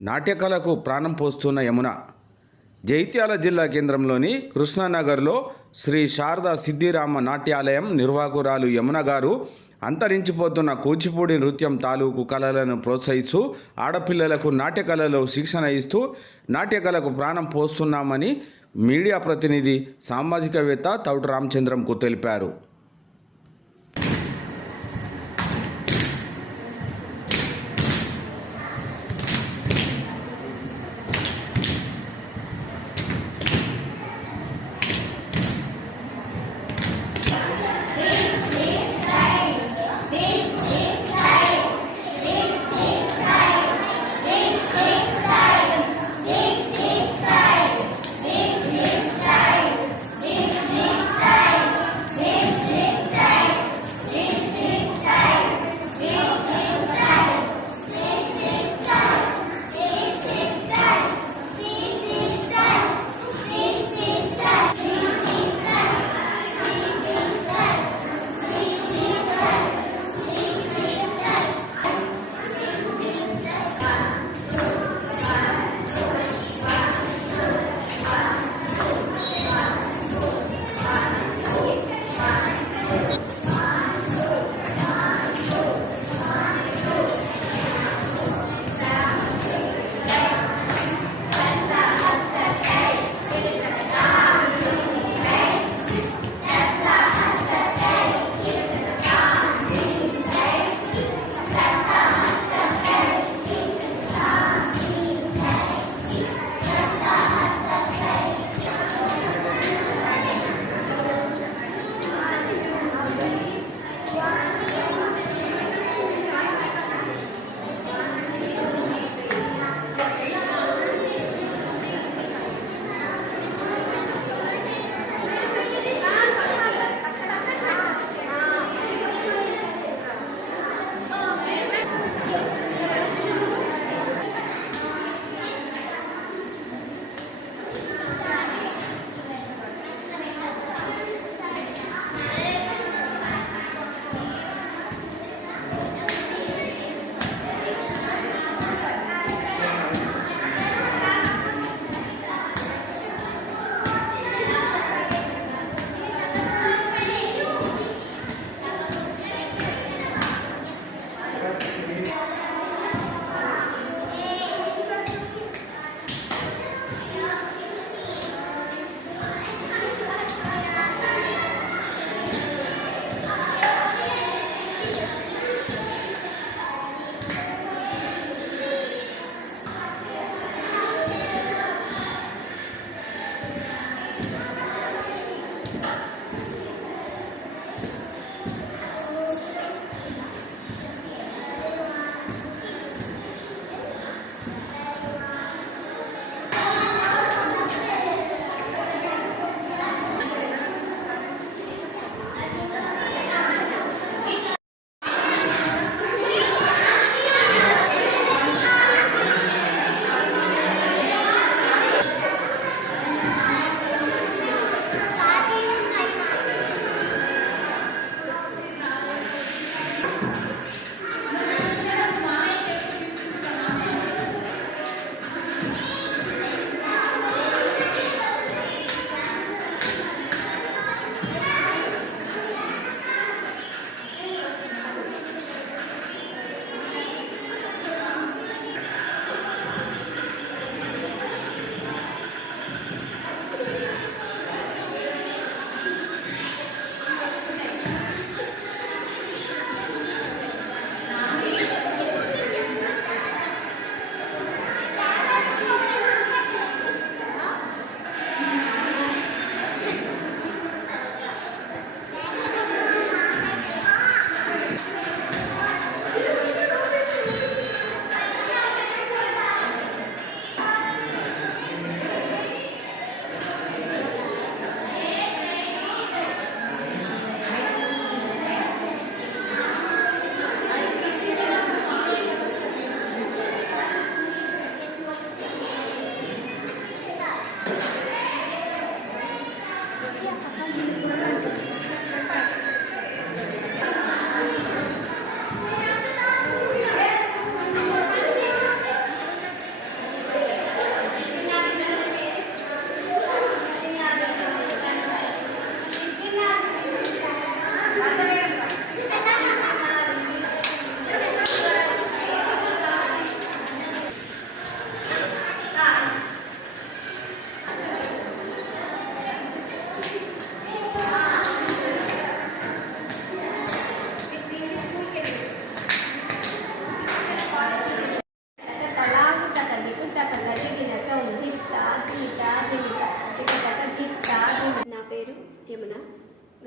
నాట్యకళకు ప్రాణం పోస్తున్న యమున. జైత్యాల జిల్లా కేంద్రంలోని కృష్ణానగర్లో శ్రీ శారదా సిద్ధిరామ నాట్యాలయం నిర్వాహకురాలు యమున గారు అంతరించిపోతున్న కూచిపూడి నృత్యం తాలూకు కళలను ప్రోత్సహిస్తూ ఆడపిల్లలకు నాట్యకళలో శిక్షణ ఇస్తూ నాట్యకళకు ప్రాణం పోస్తున్నామని మీడియా ప్రతినిధి సామాజికవేత్త తౌట రామచంద్రంకు తెలిపారు.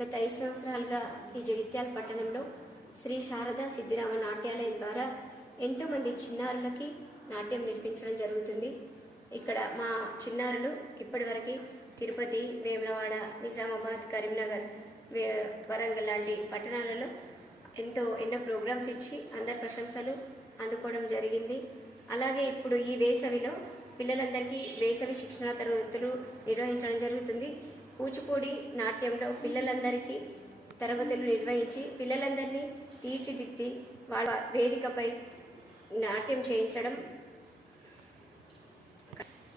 గత 5 సంవత్సరాలుగా ఈ జగిత్యాల పట్టణంలో శ్రీ శారదా సిద్ధిరామ నాట్యాలయం ద్వారా ఎంతోమంది చిన్నారులకి నాట్యం నేర్పించడం జరుగుతుంది. ఇక్కడ మా చిన్నారులు ఇప్పటివరకు తిరుపతి, వేములవాడ, నిజామాబాద్, కరీంనగర్, వరంగల్ లాంటి పట్టణాలలో ఎన్నో ప్రోగ్రామ్స్ ఇచ్చి అందరి ప్రశంసలు అందుకోవడం జరిగింది. అలాగే ఇప్పుడు ఈ వేసవిలో పిల్లలందరికీ వేసవి శిక్షణ తరగతులు నిర్వహించడం జరుగుతుంది. కూచిపూడి నాట్యంలో పిల్లలందరికీ తరగతులు నిర్వహించి పిల్లలందరినీ తీర్చిదిద్ది వాళ్ళ వేదికపై నాట్యం చేయించడం.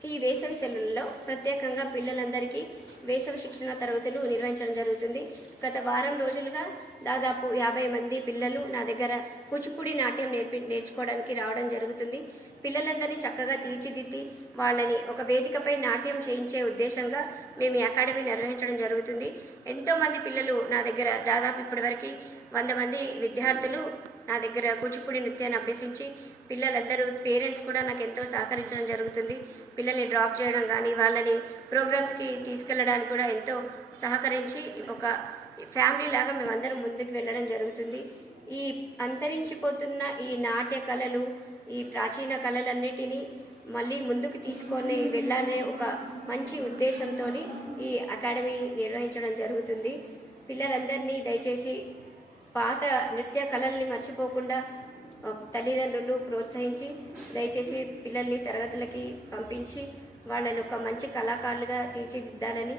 ఈ వేసవి సెలవుల్లో ప్రత్యేకంగా పిల్లలందరికీ వేసవి శిక్షణ తరగతులు నిర్వహించడం జరుగుతుంది. గత వారం రోజులుగా దాదాపు 50 మంది పిల్లలు నా దగ్గర కూచిపూడి నాట్యం నేర్చుకోవడానికి రావడం జరుగుతుంది. పిల్లలందరినీ చక్కగా తీర్చిదిద్ది వాళ్ళని ఒక వేదికపై నాట్యం చేయించే ఉద్దేశంగా మేము ఈ అకాడమీ నిర్వహించడం జరుగుతుంది. ఎంతోమంది పిల్లలు నా దగ్గర దాదాపు ఇప్పటివరకు 100 మంది విద్యార్థులు నా దగ్గర కూచిపూడి నృత్యాన్ని అభ్యసించి పిల్లలందరూ పేరెంట్స్ కూడా నాకు ఎంతో సహకరించడం జరుగుతుంది. పిల్లల్ని డ్రాప్ చేయడం కానీ వాళ్ళని ప్రోగ్రామ్స్కి తీసుకెళ్ళడానికి కూడా ఎంతో సహకరించి ఒక ఫ్యామిలీ లాగా మేమందరం ముందుకు వెళ్ళడం జరుగుతుంది. ఈ అంతరించిపోతున్న ఈ నాట్య కళలు, ఈ ప్రాచీన కళలన్నిటినీ మళ్ళీ ముందుకు తీసుకొని వెళ్ళాలనే ఒక మంచి ఉద్దేశంతో ఈ అకాడమీ నిర్వహించడం జరుగుతుంది. పిల్లలందరినీ దయచేసి పాత నృత్య కళల్ని మర్చిపోకుండా తల్లిదండ్రులు ప్రోత్సహించి దయచేసి పిల్లల్ని తరగతులకి పంపించి వాళ్ళని ఒక మంచి కళాకారులుగా తీర్చిదిద్దాలని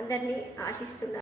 అందరినీ ఆశిస్తున్నాను.